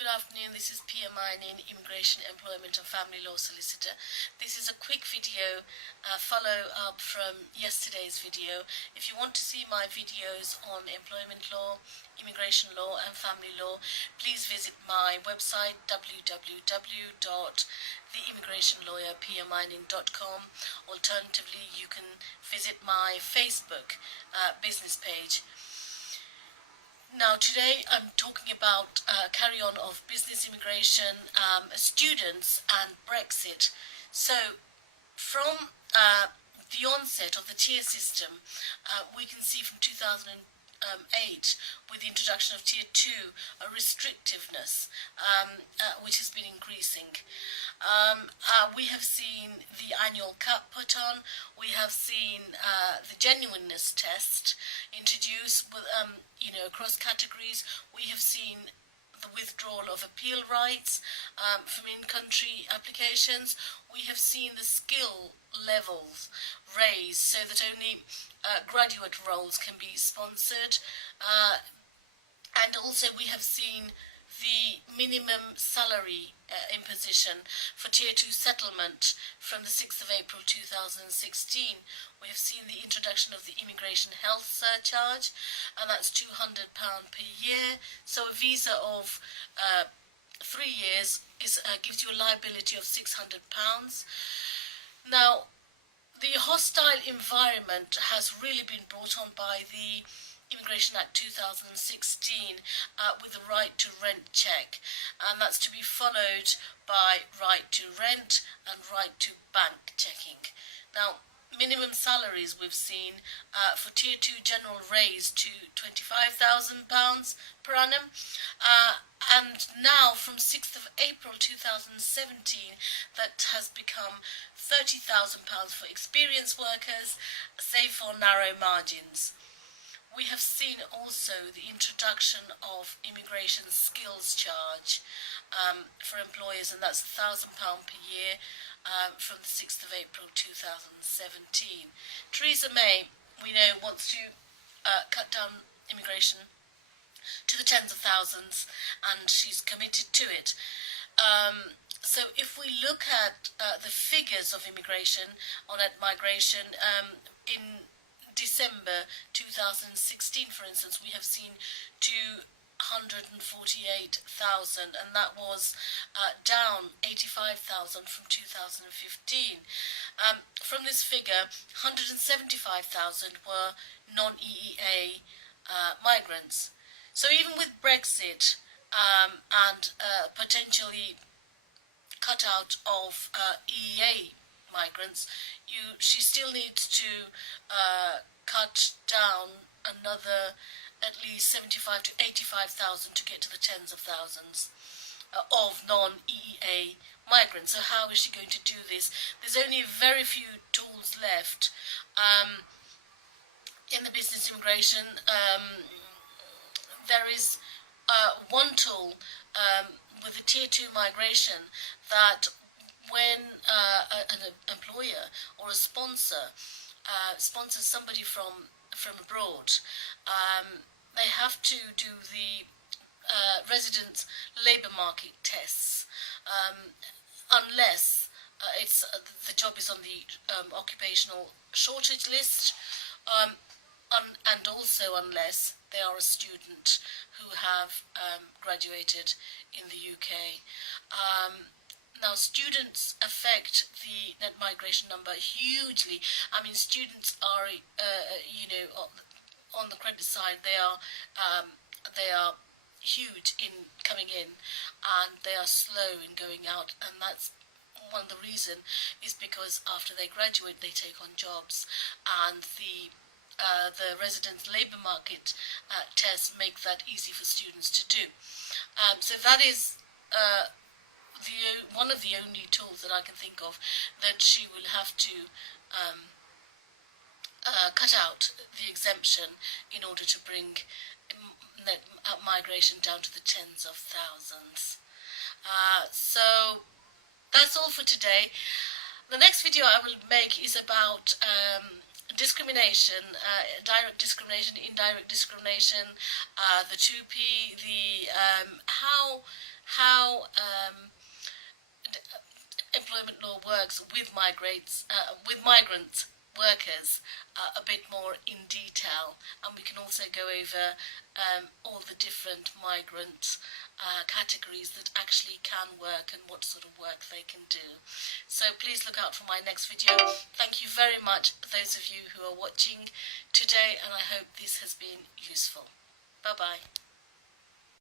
Good afternoon, this is Piya, Mayenin, Immigration, Employment and Family Law Solicitor. This is a quick video follow-up from yesterday's video. If you want to see my videos on employment law, immigration law and family law, please visit my website www.theimmigrationlawyerpiyamayenin.com. Alternatively, you can visit my Facebook business page. Now today I'm talking about carry on of business immigration, students and Brexit. So from the onset of the tier system, we can see from 2008 with the introduction of tier 2 a restrictiveness which has been increasing. We have seen the annual cap put on. We have seen the genuineness test introduced with, across categories. We have seen the withdrawal of appeal rights from in-country applications. We have seen the skill levels raised so that only graduate roles can be sponsored. And also we have seen the minimum salary imposition for Tier 2 settlement from the 6th of April 2016. We have seen the introduction of the immigration health surcharge, and that's £200 per year. So a visa of 3 years gives you a liability of £600. Now, the hostile environment has really been brought on by the Immigration Act 2016 with the right to rent check, and that's to be followed by right to rent and right to bank checking. Now, minimum salaries we've seen for Tier 2 general raised to £25,000 per annum, and now from 6th of April 2017 that has become £30,000 for experienced workers, save for narrow margins. We have seen also the introduction of immigration skills charge for employers, and that's £1,000 per year from the 6th of April 2017. Theresa May, we know, wants to cut down immigration to the tens of thousands, and she's committed to it. So if we look at the figures of immigration or net migration in December 2016, for instance, we have seen 248,000, and that was down 85,000 from 2015. From this figure, 175,000 were non-EEA migrants. So even with Brexit and potentially cut out of EEA migrants, she still needs to cut down another at least 75 to 85,000 to get to the tens of thousands of non-EEA migrants. So how is she going to do this? There's only very few tools left in the business immigration. There is one tool with the Tier 2 migration that when an employer or a sponsor sponsors somebody from abroad, they have to do the resident labour market tests, unless the job is on the occupational shortage list, and also unless they are a student who have graduated in the UK. Now, students affect the net migration number hugely. I mean, students are, on the credit side, they are huge in coming in, and they are slow in going out, and that's one of the reason is because after they graduate, they take on jobs, and the resident labour market tests make that easy for students to do. So that is one of the only tools that I can think of that she will have to cut out the exemption in order to bring net migration down to the tens of thousands. So that's all for today. The next video I will make is about discrimination, direct discrimination, indirect discrimination, the 2P, the how employment law works with migrant workers a bit more in detail, and we can also go over all the different migrant categories that actually can work and what sort of work they can do. So please look out for my next video. Thank you very much for those of you who are watching today, and I hope this has been useful. Bye bye.